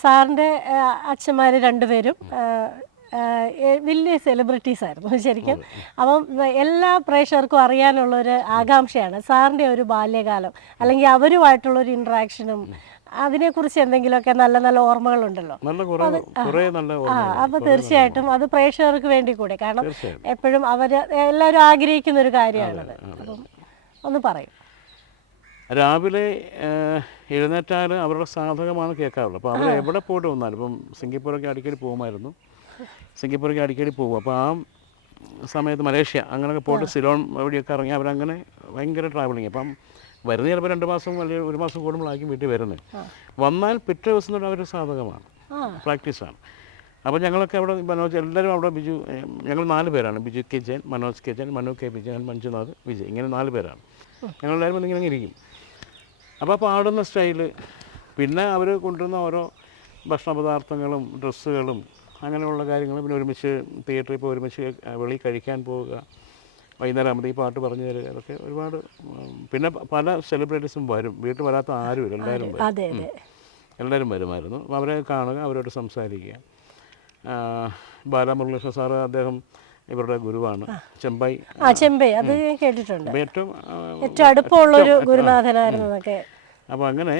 സാറിൻ്റെ അച്ഛന്മാർ രണ്ടുപേരും വലിയ സെലിബ്രിറ്റീസ് ആയിരുന്നു ശരിക്കും. അപ്പം എല്ലാ പ്രേക്ഷകർക്കും അറിയാനുള്ളൊരു ആകാംക്ഷയാണ് സാറിൻ്റെ ഒരു ബാല്യകാലം, അല്ലെങ്കിൽ അവരുമായിട്ടുള്ളൊരു ഇൻട്രാക്ഷനും അതിനെക്കുറിച്ച് എന്തെങ്കിലുമൊക്കെ നല്ല നല്ല ഓർമ്മകളുണ്ടല്ലോ. അപ്പോൾ തീർച്ചയായിട്ടും അത് പ്രേക്ഷകർക്ക് വേണ്ടി കൂടെ, കാരണം എപ്പോഴും എല്ലാവരും ആഗ്രഹിക്കുന്ന ഒരു കാര്യമാണത്. അപ്പം ഒന്ന് പറയും. രാവിലെ എഴുന്നേറ്റാൽ അവരുടെ സാധകമാണ് കേൾക്കാറുള്ളത്. അപ്പോൾ അവർ എവിടെ പോയിട്ട് വന്നാലും, ഇപ്പം സിംഗപ്പൂരൊക്കെ അടിക്കടി പോകുമായിരുന്നു, സിംഗപ്പൂരൊക്കെ അടിക്കടി പോകും. അപ്പോൾ ആ സമയത്ത് മലേഷ്യ അങ്ങനെയൊക്കെ പോയിട്ട് സിലോൺ വഴിയൊക്കെ ഇറങ്ങി അവരങ്ങനെ ഭയങ്കര ട്രാവലിങ്. അപ്പം വരുന്ന ചിലപ്പോൾ 2 മാസം അല്ലെങ്കിൽ 1 മാസം കൂടുമ്പോഴായിരിക്കും വീട്ടിൽ വരുന്നത്. വന്നാൽ പിറ്റേ ദിവസം തൊട്ട് അവർ സാധകമാണ്, പ്രാക്ടീസാണ്. അപ്പോൾ ഞങ്ങളൊക്കെ അവിടെ മനോജ് എല്ലാവരും അവിടെ ബിജു, ഞങ്ങൾ 4 പേരാണ്, Biju K Jayan, Manoj K Jayan, Manu K Vijayan, Manjunath, Vijay, ഇങ്ങനെ 4 പേരാണ്. ഞങ്ങളെല്ലാവരും ഇങ്ങനെ ഇരിക്കും. അപ്പോൾ പാടുന്ന സ്റ്റൈല്, പിന്നെ അവർ കൊണ്ടുവരുന്ന ഓരോ ഭക്ഷണ പദാർത്ഥങ്ങളും ഡ്രസ്സുകളും അങ്ങനെയുള്ള കാര്യങ്ങൾ, പിന്നെ ഒരുമിച്ച് തിയേറ്ററിൽ ഇപ്പോൾ ഒരുമിച്ച് വെളിയിൽ കഴിക്കാൻ പോവുക, വൈകുന്നേരം ആകുമ്പോൾ ഈ പാട്ട് പറഞ്ഞു തരിക, അതൊക്കെ ഒരുപാട്. പിന്നെ പല സെലിബ്രിറ്റീസും വരും, വീട്ടിൽ വരാത്ത ആരുമില്ല, എല്ലാവരും വരും, എല്ലാവരും വരുമായിരുന്നു. അപ്പോൾ അവരെ കാണുക, അവരോട് സംസാരിക്കുക. ബാലമുരളീകൃഷ്ണ സാറ് അദ്ദേഹം ഇവരുടെ ഗുരുവാണ്, ചെമ്പൈ അത് കേട്ടിട്ടുണ്ട്, ഏറ്റവും അടുപ്പമുള്ളൊരു ഗുരുനാഥനായിരുന്നു. അപ്പോൾ അങ്ങനെ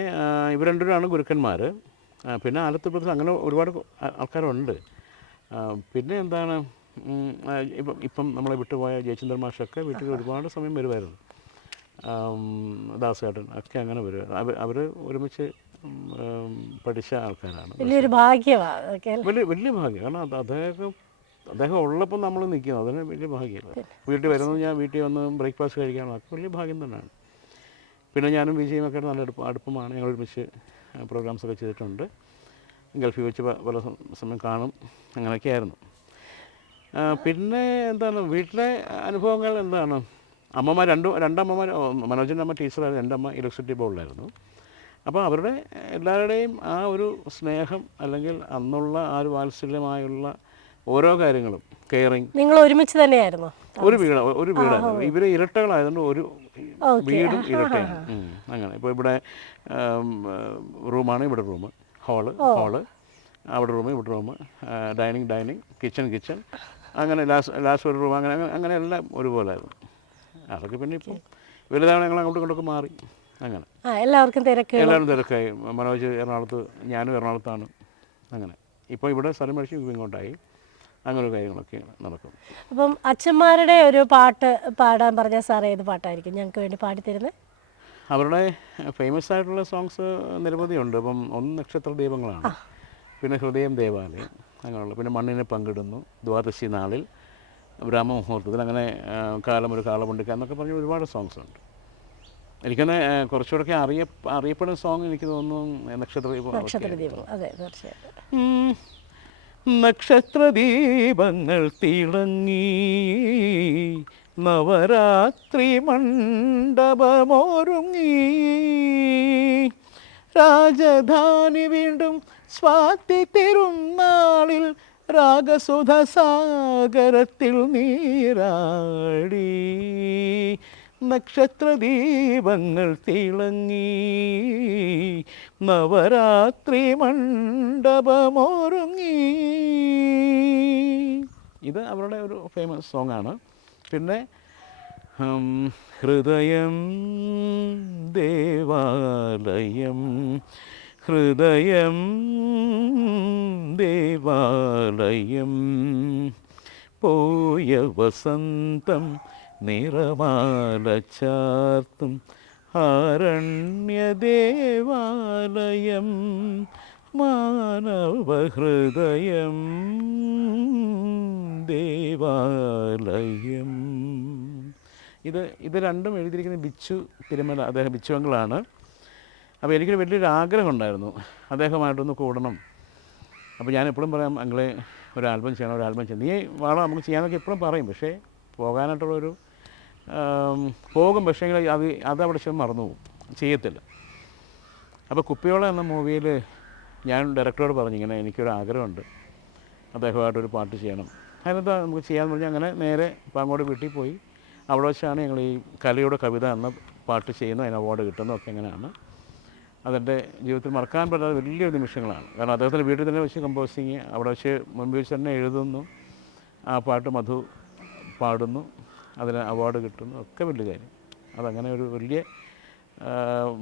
ഇവർ രണ്ടുപേരാണ് ഗുരുക്കന്മാർ. പിന്നെ ആലത്തൂർ അങ്ങനെ ഒരുപാട് ആൾക്കാരുണ്ട്. പിന്നെ എന്താണ്, ഇപ്പം നമ്മളെ വിട്ടുപോയ ജയചന്ദ്രൻ മാഷൊക്കെ വീട്ടിൽ ഒരുപാട് സമയം വരുമായിരുന്നു. ദാസേട്ടൻ ഒക്കെ അങ്ങനെ വരും. അവർ ഒരുമിച്ച് പഠിച്ച ആൾക്കാരാണ്. വലിയൊരു ഭാഗ്യമാണ്, വലിയ ഭാഗ്യം. കാരണം അദ്ദേഹം ഉള്ളപ്പോൾ നമ്മൾ നിൽക്കുന്നത്, അതിന് വലിയ ഭാഗ്യമാണ്. വീട്ടിൽ വരുന്നത്, ഞാൻ വീട്ടിൽ വന്ന് ബ്രേക്ക്ഫാസ്റ്റ് കഴിക്കാനൊക്കെ വലിയ ഭാഗ്യം തന്നെയാണ്. പിന്നെ ഞാനും വിജയുമൊക്കെ നല്ല അടുപ്പമാണ്. ഞങ്ങൾ ഒരുമിച്ച് പ്രോഗ്രാംസൊക്കെ ചെയ്തിട്ടുണ്ട്. ഗൾഫിൽ വെച്ച് പല സമയം കാണും, അങ്ങനെയൊക്കെ ആയിരുന്നു. പിന്നെ എന്താണ് വീട്ടിലെ അനുഭവങ്ങൾ എന്താണ്, അമ്മമാർ രണ്ടമ്മമാർ, മനോജിൻ്റെ അമ്മ ടീച്ചറായിരുന്നു, എൻ്റെ അമ്മ ഇലക്ട്രിസിറ്റി ബോർഡിലായിരുന്നു. അപ്പോൾ അവരുടെ എല്ലാവരുടെയും ആ ഒരു സ്നേഹം, അല്ലെങ്കിൽ അന്നുള്ള ആ ഒരു വാത്സല്യമായുള്ള ഓരോ കാര്യങ്ങളും, കെയറിങ്. നിങ്ങൾ ഒരുമിച്ച് തന്നെയായിരുന്നു? ഒരു വീടായിരുന്നു. ഇവർ ഇരട്ടകളായതുകൊണ്ട് ഒരു വീടും ഇരട്ടയാണ്. അങ്ങനെ ഇപ്പോൾ ഇവിടെ റൂമാണ്, ഇവിടെ റൂം, ഹാള് അവിടെ റൂം, ഇവിടെ റൂം, ഡൈനിങ്, കിച്ചൺ, അങ്ങനെ ലാസ്റ്റ് ഒരു റൂം, അങ്ങനെ എല്ലാം ഒരുപോലായിരുന്നു. അതൊക്കെ പിന്നെ ഇപ്പോൾ വലുതാണ്, ഞങ്ങൾ അങ്ങോട്ടും ഇങ്ങോട്ടൊക്കെ മാറി. അങ്ങനെ എല്ലാവരും തിരക്കായി. മനോജ് എറണാകുളത്ത്, ഞാനും എറണാകുളത്താണ്. അങ്ങനെ ഇപ്പോൾ ഇവിടെ സ്ഥലം മേടിച്ച് ഇങ്ങോട്ടായി. അങ്ങനെ കാര്യങ്ങളൊക്കെ നടക്കും. അപ്പം അച്ഛന്മാരുടെ ഒരു പാട്ട് പാടാൻ പറഞ്ഞ സാർ ഏത് പാട്ടായിരിക്കും ഞങ്ങൾക്ക് വേണ്ടി പാടിത്തരുന്നത്? അവരുടെ ഫേമസ് ആയിട്ടുള്ള സോങ്സ് നിരവധിയുണ്ട്. അപ്പം ഒന്ന് നക്ഷത്ര ദീപങ്ങളാണ്, പിന്നെ ഹൃദയം ദേവാലയം, അങ്ങനെയുള്ള, പിന്നെ മണ്ണിനെ പങ്കിടുന്നു, ദ്വാദശി നാളിൽ, ബ്രഹ്മമുഹൂർത്തത്തിൽ, അങ്ങനെ കാലമൊരു കാളമുണ്ടിക്ക എന്നൊക്കെ പറഞ്ഞ് ഒരുപാട് സോങ്സ് ഉണ്ട്. എനിക്കൊന്ന് കുറച്ചുകൂടെ അറിയപ്പെടുന്ന സോങ് എനിക്ക് തോന്നുന്നു നക്ഷത്രദീപം. നക്ഷത്രദീപങ്ങൾ തിളങ്ങി നവരാത്രി മണ്ഡപമൊരുങ്ങി, രാജധാനി വീണ്ടും സ്വാതി തിരുനാളിൽ രാഗസുധ സാഗരത്തിൽ നീരാടി. നക്ഷത്രദീപങ്ങൾ തിളങ്ങി നവരാത്രി മണ്ഡപമൊരുങ്ങി. ഇത് അവരുടെ ഒരു ഫേമസ് സോങ്ങാണ്. പിന്നെ ഹൃദയം ദേവാലയം, ഹൃദയം ദേവാലയം, പോയ വസന്തം നിറമാല ചാർത്തും ആരണ്യദേവാലയം, മാനവഹൃദയം ദേവാലയം. ഇത് രണ്ടും എഴുതിയിരിക്കുന്നത് ബിച്ചു തിരുമല, അദ്ദേഹം ബിച്ചുവങ്കളാണ്. അപ്പോൾ എനിക്കൊരു വലിയൊരു ആഗ്രഹം ഉണ്ടായിരുന്നു അദ്ദേഹമായിട്ടൊന്ന് കൂടണം. അപ്പോൾ ഞാൻ എപ്പോഴും പറയാം, അങ്ങളെ ഒരു ആൽബം ചെയ്യണം, നീ വേണം നമുക്ക് ചെയ്യാനൊക്കെ എപ്പോഴും പറയും. പക്ഷേ പോകാനായിട്ടുള്ളൊരു പോകും, പക്ഷേ അതവിടെ ചെന്ന് മറന്നു പോകും, ചെയ്യത്തില്ല. അപ്പോൾ കുപ്പിയോള എന്ന മൂവിയിൽ ഞാൻ ഡയറക്ടറോട് പറഞ്ഞു, ഇങ്ങനെ എനിക്കൊരു ആഗ്രഹമുണ്ട് അദ്ദേഹമായിട്ടൊരു പാട്ട് ചെയ്യണം, അതിനെന്താ നമുക്ക് ചെയ്യാമെന്ന് പറഞ്ഞാൽ അങ്ങനെ നേരെ പാങ്ങോട് വീട്ടിൽ പോയി. അവിടെ വെച്ചാണ് ഞങ്ങൾ ഈ കലയുടെ കവിത എന്ന പാട്ട് ചെയ്യുന്നു, അതിന് അവാർഡ് കിട്ടുന്നു ഒക്കെ. അങ്ങനെയാണ് അതെൻ്റെ ജീവിതത്തിൽ മറക്കാൻ പറ്റാത്ത വലിയൊരു നിമിഷങ്ങളാണ്. കാരണം അദ്ദേഹത്തിൻ്റെ വീട്ടിൽ തന്നെ വെച്ച് കമ്പോസിങ്, അവിടെ വെച്ച് മുൻപിൽ വെച്ച് തന്നെ എഴുതുന്നു, ആ പാട്ട് മധു പാടുന്നു, അതിന് അവാർഡ് കിട്ടുന്നു, ഒക്കെ വലിയ കാര്യം. അതങ്ങനെ ഒരു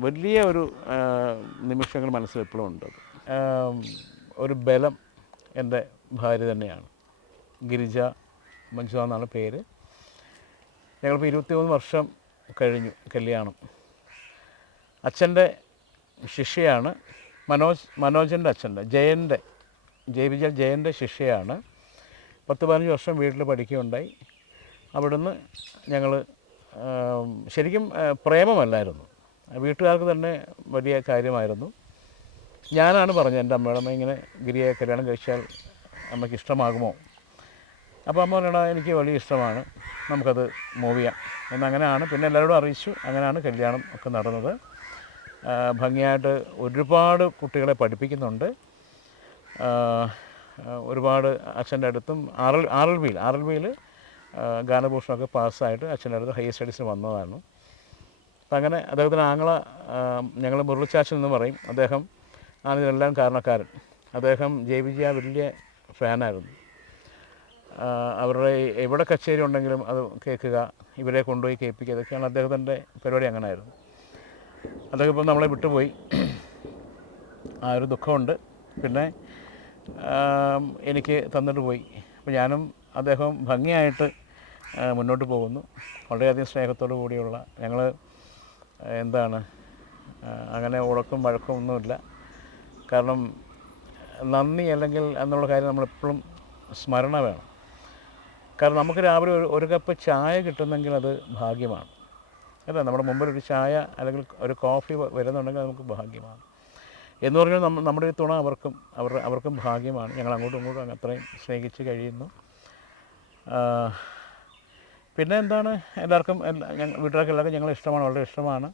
വലിയ ഒരു നിമിഷങ്ങൾ മനസ്സിൽ എപ്പോഴും ഉണ്ട്. ഒരു ബലം എൻ്റെ ഭാര്യ തന്നെയാണ്. ഗിരിജ മഞ്ജു എന്നാണ് പേര്. ഞങ്ങളിപ്പോൾ 23 വർഷം കഴിഞ്ഞു കല്യാണം. അച്ഛൻ്റെ ശിഷ്യയാണ്. മനോജൻ്റെ അച്ഛൻ്റെ ജയൻ്റെ ശിഷ്യയാണ്. 10-15 വർഷം വീട്ടിൽ പഠിക്കുകയുണ്ടായി. അവിടുന്ന് ഞങ്ങൾ ശരിക്കും പ്രേമമല്ലായിരുന്നു, വീട്ടുകാർക്ക് തന്നെ വലിയ കാര്യമായിരുന്നു. ഞാനാണ് പറഞ്ഞത് എൻ്റെ അമ്മയോട്, അമ്മ ഇങ്ങനെ ഗിരിയെ കല്യാണം കഴിച്ചാൽ അമ്മയ്ക്ക് ഇഷ്ടമാകുമോ? അപ്പോൾ അമ്മ പറയണ എനിക്ക് വലിയ ഇഷ്ടമാണ്, നമുക്കത് മൂവ് ചെയ്യാം എന്നങ്ങനെയാണ്. പിന്നെ എല്ലാവരോടും അറിയിച്ചു. അങ്ങനെയാണ് കല്യാണം ഒക്കെ നടന്നത്. ഭംഗിയായിട്ട് ഒരുപാട് കുട്ടികളെ പഠിപ്പിക്കുന്നുണ്ട്. ഒരുപാട് അച്ഛൻ്റെ അടുത്തും ആർ എൽ ബിയിൽ ഗാനഭൂഷണമൊക്കെ പാസ്സായിട്ട് അച്ഛൻ്റെ അടുത്ത് ഹയർ സ്റ്റഡീസിന് വന്നതാണ്. അപ്പം അങ്ങനെ അദ്ദേഹത്തിന് ഞങ്ങൾ മുരളിച്ചാച്ചൻ എന്ന് പറയും. അദ്ദേഹം ആണ് ഇതിനെല്ലാം കാരണക്കാരൻ. അദ്ദേഹം ജയവിജയ വലിയ ഫാനായിരുന്നു. അവരുടെ എവിടെ കച്ചേരി ഉണ്ടെങ്കിലും അത് കേൾക്കുക, ഇവരെ കൊണ്ടുപോയി കേൾപ്പിക്കുക, ഇതൊക്കെയാണ് അദ്ദേഹത്തിൻ്റെ പരിപാടി. അങ്ങനെ ആയിരുന്നു. അദ്ദേഹം ഇപ്പം നമ്മളെ വിട്ടുപോയി. ആ ഒരു ദുഃഖമുണ്ട്. പിന്നെ എനിക്ക് തന്നിട്ട് പോയി. അപ്പോൾ ഞാനും അദ്ദേഹം ഭംഗിയായിട്ട് മുന്നോട്ട് പോകുന്നു. വളരെയധികം സ്നേഹത്തോടു കൂടിയുള്ള ഞങ്ങൾ അങ്ങനെ ഉടക്കും വഴക്കും ഒന്നുമില്ല. കാരണം നന്ദി അല്ലെങ്കിൽ എന്നുള്ള കാര്യം നമ്മളെപ്പോഴും സ്മരണ വേണം. കാരണം നമുക്ക് രാവിലെ ഒരു കപ്പ് ചായ കിട്ടുന്നെങ്കിൽ അത് ഭാഗ്യമാണ്. അല്ല, നമ്മുടെ മുമ്പിൽ ഒരു ചായ അല്ലെങ്കിൽ ഒരു കോഫി വരുന്നുണ്ടെങ്കിൽ നമുക്ക് ഭാഗ്യമാണ്. എന്ന് പറഞ്ഞാൽ നമ്മുടെ ഈ തുണ അവർക്കും ഭാഗ്യമാണ്. ഞങ്ങൾ അങ്ങോട്ടും ഇങ്ങോട്ടും അത്രയും സ്നേഹിച്ച് കഴിയുന്നു. പിന്നെ എല്ലാവർക്കും വീട്ടുകാർക്ക് എല്ലാവർക്കും ഞങ്ങളെ ഇഷ്ടമാണ്, വളരെ ഇഷ്ടമാണ്.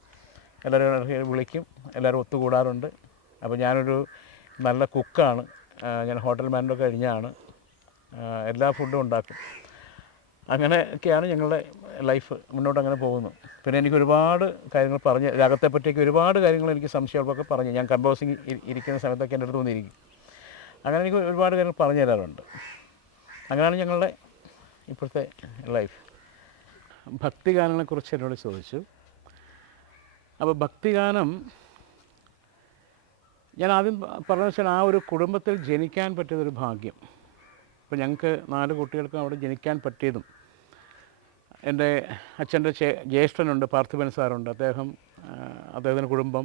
എല്ലാവരും വിളിക്കും, എല്ലാവരും ഒത്തുകൂടാറുണ്ട്. അപ്പോൾ ഞാനൊരു നല്ല കുക്കാണ്. ഞാൻ ഹോട്ടൽ മാനേജർ കഴിഞ്ഞാണ്. എല്ലാ ഫുഡും ഉണ്ടാക്കും. അങ്ങനെയൊക്കെയാണ് ഞങ്ങളുടെ ലൈഫ് മുന്നോട്ട് അങ്ങനെ പോകുന്നു. പിന്നെ എനിക്ക് ഒരുപാട് കാര്യങ്ങൾ പറഞ്ഞ് രാഗത്തെ പറ്റിയൊക്കെ ഒരുപാട് കാര്യങ്ങൾ എനിക്ക് സംശയങ്ങളൊക്കെ പറഞ്ഞ് ഞാൻ കമ്പോസിങ് ഇരിക്കുന്ന സമയത്തൊക്കെ എൻ്റെ അടുത്ത് വന്നിരിക്കും. അങ്ങനെ എനിക്ക് ഒരുപാട് കാര്യങ്ങൾ പറഞ്ഞു തരാറുണ്ട്. അങ്ങനെയാണ് ഞങ്ങളുടെ ഇപ്പോഴത്തെ ലൈഫ്. ഭക്തിഗാനങ്ങളെക്കുറിച്ച് എന്നോട് ചോദിച്ചു. അപ്പോൾ ഭക്തിഗാനം ഞാൻ ആദ്യം പറഞ്ഞു വെച്ചാൽ ആ ഒരു കുടുംബത്തിൽ ജനിക്കാൻ പറ്റിയതൊരു ഭാഗ്യം. ഇപ്പോൾ ഞങ്ങൾക്ക് 4 കുട്ടികൾക്കും അവിടെ ജനിക്കാൻ പറ്റിയതും, എൻ്റെ അച്ഛൻ്റെ ജ്യേഷ്ഠനുണ്ട്, പാർത്ഥിപൻ സാറുണ്ട്, അദ്ദേഹത്തിൻ്റെ കുടുംബം,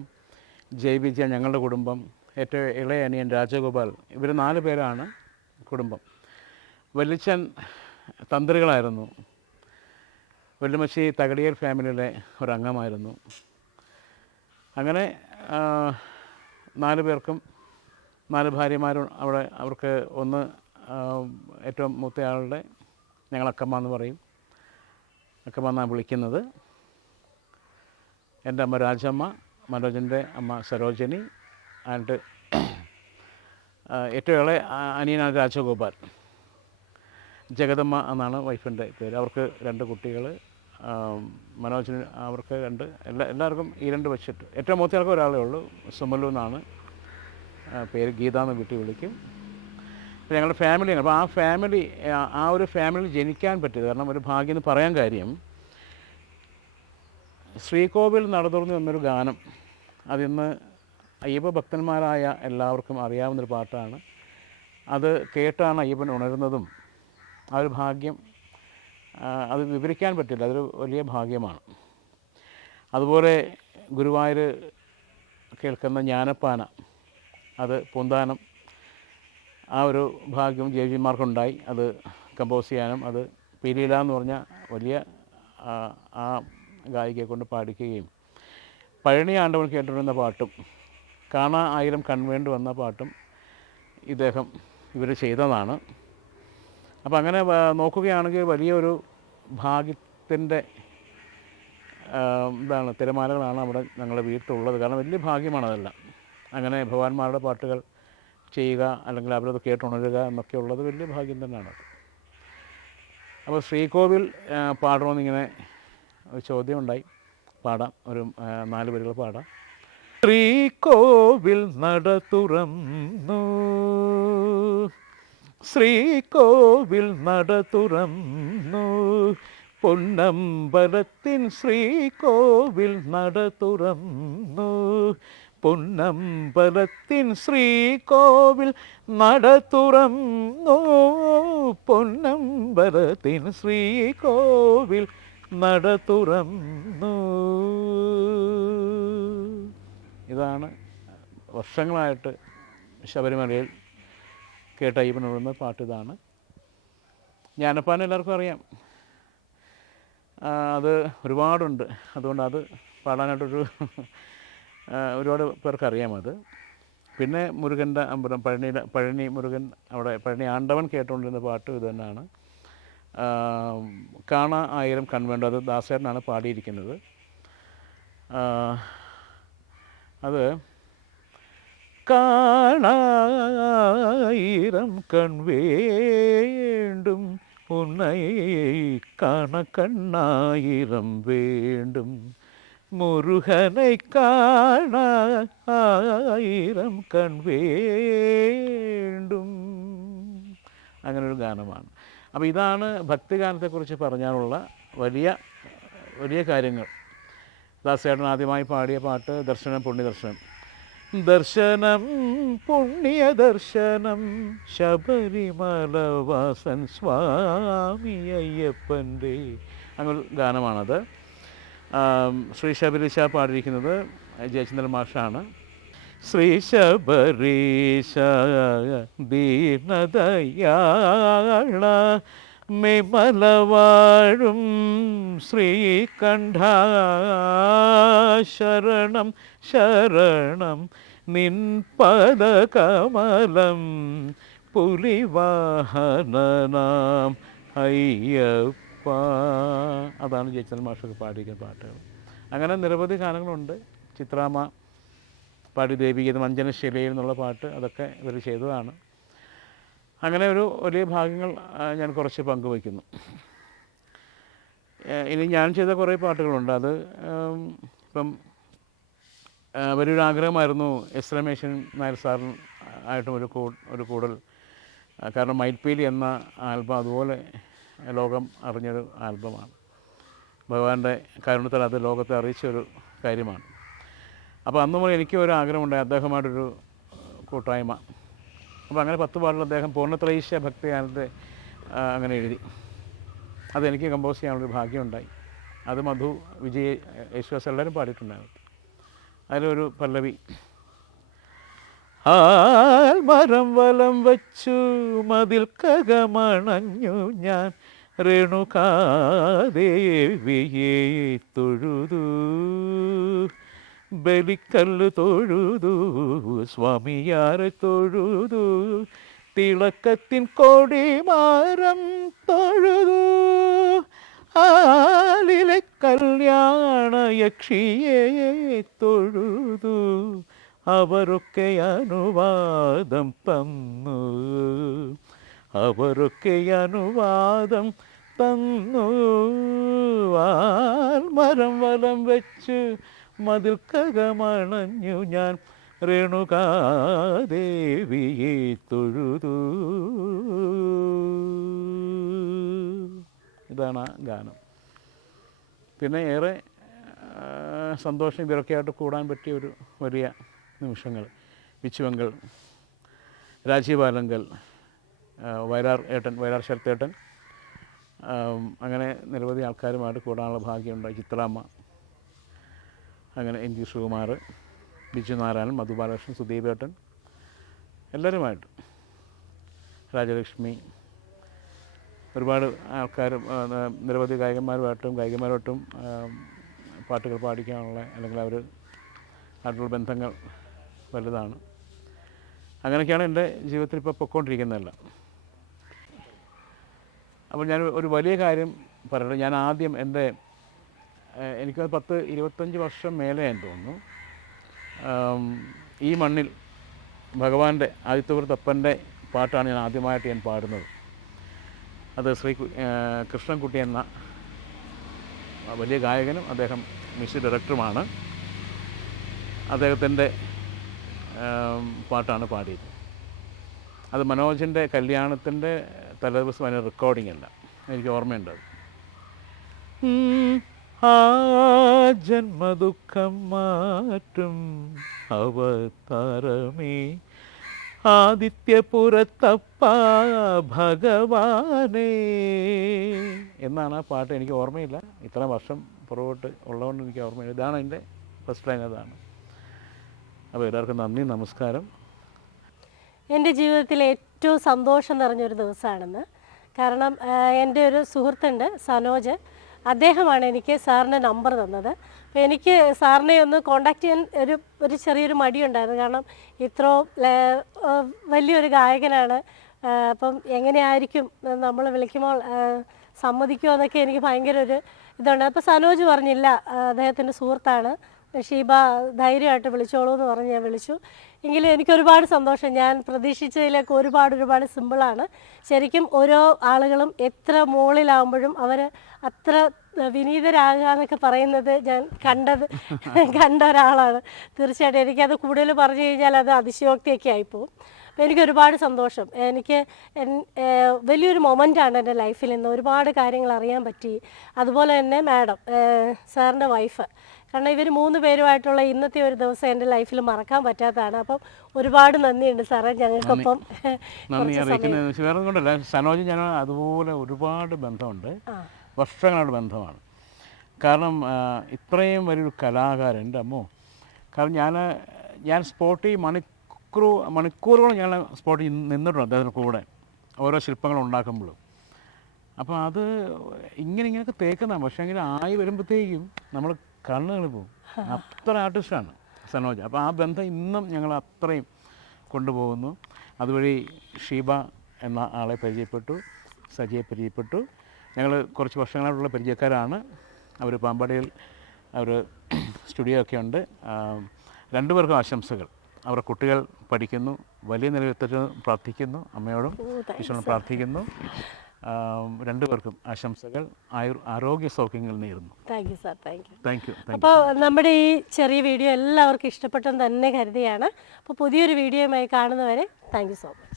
ജയവിജയ ഞങ്ങളുടെ കുടുംബം, ഏറ്റവും ഇളയ അനിയൻ രാജഗോപാൽ, ഇവർ 4 പേരാണ് കുടുംബം. വല്യച്ഛൻ തന്ത്രികളായിരുന്നു. വല്യമ്മച്ചി തകടിയൽ ഫാമിലിയിലെ ഒരംഗമായിരുന്നു. അങ്ങനെ 4 പേർക്കും 4 ഭാര്യമാരും അവർക്ക് ഒന്ന് ഏറ്റവും മൂത്തയാളുടെ ഞങ്ങൾ അക്കമ്മ എന്ന് പറയും. അക്കമ്മ എന്നാണ് വിളിക്കുന്നത്. എൻ്റെ അമ്മ രാജമ്മ, മനോജൻ്റെ അമ്മ സരോജിനി, ആൻഡ് ഏറ്റവും ഇളയ അനിയനാണ് രാജഗോപാൽ. ജഗദമ്മ എന്നാണ് വൈഫിൻ്റെ പേര്. അവർക്ക് 2 കുട്ടികൾ. മനോജിന് അവർക്ക് 2, എല്ലാവർക്കും ഈ 2 വെച്ചിട്ട്. ഏറ്റവും മൂത്തയാൾക്ക് ഒരാളേ ഉള്ളൂ, സുമലു എന്നാണ് പേര്. ഗീത എന്ന് വീട്ടിൽ വിളിക്കും. അപ്പോൾ ഞങ്ങളുടെ ഫാമിലിയാണ്. അപ്പോൾ ആ ഒരു ഫാമിലി ജനിക്കാൻ പറ്റിയത് കാരണം ഒരു ഭാഗ്യം എന്ന് പറയാൻ കാര്യം, ശ്രീകോവിൽ നടതുറന്ന് എന്നൊരു ഗാനം, അതിന്ന് അയ്യപ്പ ഭക്തന്മാരായ എല്ലാവർക്കും അറിയാവുന്നൊരു പാട്ടാണ്. അത് കേട്ടാണ് അയ്യപ്പൻ ഉണരുന്നതും. ആ ഒരു ഭാഗ്യം അത് വിവരിക്കാൻ പറ്റില്ല, അതൊരു വലിയ ഭാഗ്യമാണ്. അതുപോലെ ഗുരുവായൂർ കേൾക്കുന്ന ജ്ഞാനപ്പാന, അത് പൂന്താനം, ആ ഒരു ഭാഗ്യം ജയജിമാർക്കുണ്ടായി. അത് കമ്പോസ് ചെയ്യാനും അത് പീലീല എന്ന് പറഞ്ഞ വലിയ ആ ഗായികയെ കൊണ്ട് പാടിക്കുകയും, പഴനി ആണ്ടവൻ കേട്ടിരുന്ന പാട്ടും കാണാ 1000 കൺവേണ്ടി വന്ന പാട്ടും ഇവർ ചെയ്തതാണ്. അപ്പോൾ അങ്ങനെ നോക്കുകയാണെങ്കിൽ വലിയൊരു ഭാഗ്യത്തിൻ്റെ തിരമാലകളാണ് അവിടെ ഞങ്ങളുടെ വീട്ടിലുള്ളത്. കാരണം വലിയ ഭാഗ്യമാണ് അതെല്ലാം. അങ്ങനെ ഭഗവാന്മാരുടെ പാട്ടുകൾ ചെയ്യുക അല്ലെങ്കിൽ അവരത് കേട്ടുണരുക എന്നൊക്കെ ഉള്ളത് വലിയ ഭാഗ്യം തന്നെയാണ്. അപ്പോൾ ശ്രീകോവിൽ പാടണമെന്നിങ്ങനെ ഒരു ചോദ്യം ഉണ്ടായി. പാടാം, ഒരു 4 വരികൾ പാടാം. ശ്രീകോവിൽ നട തുറന്നു, ശ്രീകോവിൽ നട തുറന്നു, പൊന്നമ്പലത്തിൻ ശ്രീകോവിൽ നട തുറന്നു, പൊന്നമ്പലത്തിൻ ശ്രീകോവിൽ നട തുറന്നു, പൊന്നമ്പലത്തിൻ ശ്രീകോവിൽ നട തുറന്നു. ഇതാണ് വർഷങ്ങളായിട്ട് ശബരിമലയിൽ കേട്ട അയ്യപ്പനുണർന്ന പാട്ട്. ഇതാണ് ജ്ഞാനപ്പാനെ എല്ലാവർക്കും അറിയാം. അത് ഒരുപാടുണ്ട്, അതുകൊണ്ട് അത് പാടാനായിട്ടൊരു ഒരുപാട് പേർക്കറിയാം അത്. പിന്നെ മുരുകൻ്റെ അമ്പലം, പഴനി മുരുകൻ, അവിടെ പഴനി ആണ്ടവൻ കേട്ടുകൊണ്ടിരുന്ന പാട്ട് ഇത് തന്നെയാണ്. കാണാ ആയിരം കൺവേണ്ട, അത് ദാസേട്ടനാണ് പാടിയിരിക്കുന്നത്. അത് കാണായിരം കൺവേണ്ടും ഉന്നൈ കാണ കണ്ണായിരം വേണ്ടും, മുരുകனை കാണ ആയിരം കൺവേണ്ടും. അങ്ങനൊരു ഗാനമാണ്. അപ്പോൾ ഇതാണ് ഭക്തിഗാനത്തെക്കുറിച്ച് പറഞ്ഞാലുള്ള വലിയ വലിയ കാര്യങ്ങൾ. ദാസേട്ടൻ ആദ്യമായി പാടിയ പാട്ട് ദർശനം പുണ്യദർശനം. ദർശനം പുണ്യദർശനം ശബരിമലവാസൻ സ്വാമി അയ്യപ്പൻ്റെ, അങ്ങനൊരു ഗാനമാണത്. ശ്രീ ശബരീശ പാടിയിരിക്കുന്നത് ജയചന്ദ്രൻ മാഷാണ്. ശ്രീ ശബരീശ ദീനദയാള മെമലവാഴും ശ്രീകണ്ഠ, ശരണം ശരണം നിൻ പദകമലം പുലിവാഹനനാം അയ്യപ്പ. അതാണ് ജയചന്ദ്രൻ മാഷൊക്കെ പാടിയിരിക്കുന്ന പാട്ടുകൾ. അങ്ങനെ നിരവധി ഗാനങ്ങളുണ്ട്. ചിത്രാമ്മ പാടി ദേവിഗീതം, അഞ്ജനശിലയിൽ എന്നുള്ള പാട്ട്, അതൊക്കെ ഇവർ ചെയ്തതാണ്. അങ്ങനെ ഒരു വലിയ ഭാഗങ്ങൾ ഞാൻ കുറച്ച് പങ്കുവയ്ക്കുന്നു. ഇനി ഞാൻ ചെയ്ത കുറേ പാട്ടുകളുണ്ട്. അത് ഇപ്പം വലിയൊരു ആഗ്രഹമായിരുന്നു എസ് രമേശൻ നായർ സാറിന് ആയിട്ടും ഒരു കൂടുതൽ. കാരണം മയിൽപ്പീലി എന്ന ആൽബം അതുപോലെ ലോകം അറിഞ്ഞൊരു ആൽബമാണ്. ഭഗവാന്റെ കാരുണ്യത്താൽ അത് ലോകത്തെ അറിയിച്ചൊരു കാര്യമാണ്. അപ്പോൾ അന്ന് മുതൽ എനിക്ക് ഒരു ആഗ്രഹമുണ്ടായി അദ്ദേഹമായിട്ടൊരു കൂട്ടായ്മ. അപ്പോൾ അങ്ങനെ 10 പാട്ടുകൾ അദ്ദേഹം പൂർണ്ണത്രയീശ ഭക്തിഗാനത്തെ അങ്ങനെ എഴുതി. അതെനിക്ക് കമ്പോസ് ചെയ്യാനുള്ളൊരു ഭാഗ്യമുണ്ടായി. അത് മധു, വിജയ്, യേശുദാസ് എല്ലാവരും പാടിയിട്ടുണ്ടായിരുന്നു. അതിലൊരു പല്ലവി. ആൽമരം വലം വച്ചു മതിൽ കകമണഞ്ഞു ഞാൻ രേണുകാദേവിയെ തൊഴുതു, ബലിക്കല്ല് തൊഴുതു, സ്വാമിയാരെ തൊഴുതു, തിളക്കത്തിൻ കൊടിമാരം തൊഴുതു, ആലിലെ കല്യാണ യക്ഷിയെ തൊഴുതു, അവരൊക്കെ അനുവാദം തന്നു, അവരൊക്കെ അനുവാദം തന്നു. ആൽമരം വലം വെച്ച് മതിൽ കകമണഞ്ഞു ഞാൻ രേണുകാദേവിയെ തൊഴുതു. ഇതാണ് ആ ഗാനം. പിന്നെ ഏറെ സന്തോഷം ഇവരൊക്കെയായിട്ട് കൂടാൻ പറ്റിയ ഒരു വലിയ നിമിഷങ്ങൾ. വിച്ചുവങ്കൽ, രാജീവ് ആലങ്കൽ, വയലാർ ശരത്തേട്ടൻ, അങ്ങനെ നിരവധി ആൾക്കാരുമായിട്ട് കൂടാനുള്ള ഭാഗ്യമുണ്ടായി. ചിത്രാമ്മ, അങ്ങനെ NG ശ്രീകുമാർ, ബിജു നാരായണൻ, മധു ബാലകൃഷ്ണൻ, സുദീപേട്ടൻ, എല്ലാവരുമായിട്ട്, രാജലക്ഷ്മി, ഒരുപാട് ആൾക്കാരും നിരവധി ഗായികമാരുമായിട്ടും പാട്ടുകൾ പാടിക്കാനുള്ള അല്ലെങ്കിൽ അവർ ആയിട്ടുള്ള ബന്ധങ്ങൾ വലുതാണ്. അങ്ങനെയൊക്കെയാണ് എൻ്റെ ജീവിതത്തിൽ ഇപ്പോൾ പൊയ്ക്കൊണ്ടിരിക്കുന്നതെല്ലാം. അപ്പോൾ ഞാൻ ഒരു വലിയ കാര്യം പറയട്ടെ. ഞാൻ ആദ്യം എനിക്ക് 10-25 വർഷം മേലെ എന്ന് തോന്നുന്നു ഈ മണ്ണിൽ ഭഗവാന്റെ ആദിത്യവ്രതപ്പൻ്റെ പാട്ടാണ് ഞാൻ ആദ്യമായിട്ട് ഞാൻ പാടുന്നത്. അത് ശ്രീ കൃഷ്ണൻകുട്ടി എന്ന വലിയ ഗായകനും അദ്ദേഹം മ്യൂസിക് ഡയറക്ടറുമാണ്. അദ്ദേഹത്തിൻ്റെ പാട്ടാണ് പാടിയത്. അത് മനോജിൻ്റെ കല്യാണത്തിൻ്റെ തലേദിവസം അതിന് റെക്കോർഡിംഗ് അല്ല, എനിക്ക് ഓർമ്മയുണ്ട് അത്. ആ ജന്മദുഃഖം മാറ്റും അവതാരമേ ആദിത്യപുരത്തപ്പ ഭഗവാനേ എന്നാണ് ആ പാട്ട്. എനിക്ക് ഓർമ്മയില്ല, ഇത്ര വർഷം പുറകോട്ട് ഉള്ളതുകൊണ്ട് എനിക്ക് ഓർമ്മയില്ല. ഇതാണ് എൻ്റെ ഫസ്റ്റ് ലൈൻ, അതാണ്. അപ്പോൾ എല്ലാവർക്കും നന്ദി, നമസ്കാരം. എൻ്റെ ജീവിതത്തിലെ ഏറ്റവും സന്തോഷം നിറഞ്ഞൊരു ദിവസമാണെന്ന്. കാരണം എൻ്റെ ഒരു സുഹൃത്തുണ്ട് സനോജ്, അദ്ദേഹമാണ് എനിക്ക് സാറിൻ്റെ നമ്പർ തന്നത്. അപ്പോൾ എനിക്ക് സാറിനെ ഒന്ന് കോണ്ടാക്ട് ചെയ്യാൻ ഒരു ചെറിയൊരു മടിയുണ്ടായിരുന്നു. കാരണം ഇത്രയും വലിയൊരു ഗായകനാണ്. അപ്പം എങ്ങനെയായിരിക്കും നമ്മൾ വിളിക്കുമ്പോൾ സമ്മതിക്കുമോ എന്നൊക്കെ എനിക്ക് ഭയങ്കര ഒരു ഇതുണ്ട്. അപ്പോൾ സനോജ് പറഞ്ഞില്ല, അദ്ദേഹത്തിൻ്റെ സുഹൃത്താണ് ഷീബ, ധൈര്യമായിട്ട് വിളിച്ചോളൂ എന്ന് പറഞ്ഞ് ഞാൻ വിളിച്ചു. എങ്കിലും എനിക്കൊരുപാട് സന്തോഷം. ഞാൻ പ്രതീക്ഷിച്ചതിലേക്ക് ഒരുപാട് സിമ്പിളാണ്. ശരിക്കും ഓരോ ആളുകളും എത്ര മുകളിലാവുമ്പോഴും അവർ അത്ര വിനീതരാകുക എന്നൊക്കെ പറയുന്നത് ഞാൻ കണ്ട ഒരാളാണ്. തീർച്ചയായിട്ടും എനിക്കത് കൂടുതൽ പറഞ്ഞു കഴിഞ്ഞാൽ അത് അതിശയോക്തിയൊക്കെ ആയിപ്പോവും. അപ്പോൾ എനിക്കൊരുപാട് സന്തോഷം. എനിക്ക് വലിയൊരു മൊമെൻ്റാണ് എൻ്റെ ലൈഫിൽ നിന്ന്. ഒരുപാട് കാര്യങ്ങൾ അറിയാൻ പറ്റി. അതുപോലെ തന്നെ മാഡം, സാറിൻ്റെ വൈഫ്, കാരണം ഇവർ 3 പേരുമായിട്ടുള്ള ഇന്നത്തെ ഒരു ദിവസം എൻ്റെ ലൈഫിൽ മറക്കാൻ പറ്റാത്തതാണ്. അപ്പം ഒരുപാട് നന്ദിയുണ്ട് സാറേ ഞങ്ങൾക്കൊപ്പം. നന്ദി അറിയിക്കുന്നത് വേറെ കൊണ്ടല്ല, സനോജ് ഞാൻ അതുപോലെ ഒരുപാട് ബന്ധമുണ്ട്, വർഷങ്ങളുടെ ബന്ധമാണ്. കാരണം ഇത്രയും വലിയൊരു കലാകാരൻ എൻ്റെ അമ്മോ. കാരണം ഞാൻ സ്പോട്ടിൽ മണിക്കൂറുകളും ഞാൻ സ്പോട്ടിൽ നിന്നിട്ടുണ്ട് അദ്ദേഹത്തിൻ്റെ കൂടെ ഓരോ ശില്പങ്ങൾ ഉണ്ടാക്കുമ്പോഴും. അപ്പോൾ അത് ഇങ്ങനെയൊക്കെ തേക്കുന്നതാണ്. പക്ഷേ എങ്കിലും ആയി വരുമ്പോഴത്തേക്കും നമ്മൾ കണ്ണുകൾ പോകും. അത്ര ആർട്ടിസ്റ്റാണ് സനോജ്. അപ്പോൾ ആ ബന്ധം ഇന്നും ഞങ്ങൾ അത്രയും കൊണ്ടുപോകുന്നു. അതുവഴി ഷീബ എന്ന ആളെ പരിചയപ്പെട്ടു, സജിയെ പരിചയപ്പെട്ടു. ഞങ്ങൾ കുറച്ച് വർഷങ്ങളായിട്ടുള്ള പരിചയക്കാരാണ്. അവർ പാമ്പാടിയിൽ അവർ സ്റ്റുഡിയോ ഒക്കെ ഉണ്ട്. 2 പേർക്കും ആശംസകൾ. അവരുടെ കുട്ടികൾ പഠിക്കുന്നു, വലിയ നിലയിലെത്തിച്ച് പ്രാർത്ഥിക്കുന്നു, അമ്മയോടും ഈശ്വരനോടും പ്രാർത്ഥിക്കുന്നു. 2 പേർക്കും ആശംസകൾ, ആരോഗ്യ സൗഖ്യങ്ങൾ നേരുന്നു. Thank you sir, thank you. Thank you. അപ്പോൾ നമ്മുടെ ഈ ചെറിയ വീഡിയോ എല്ലാവർക്കും ഇഷ്ടപ്പെട്ടെന്ന് തന്നെ കരുതിയാണ്. അപ്പോൾ പുതിയൊരു വീഡിയോയുമായി കാണുന്നവരെ താങ്ക് യു സോ മച്ച്.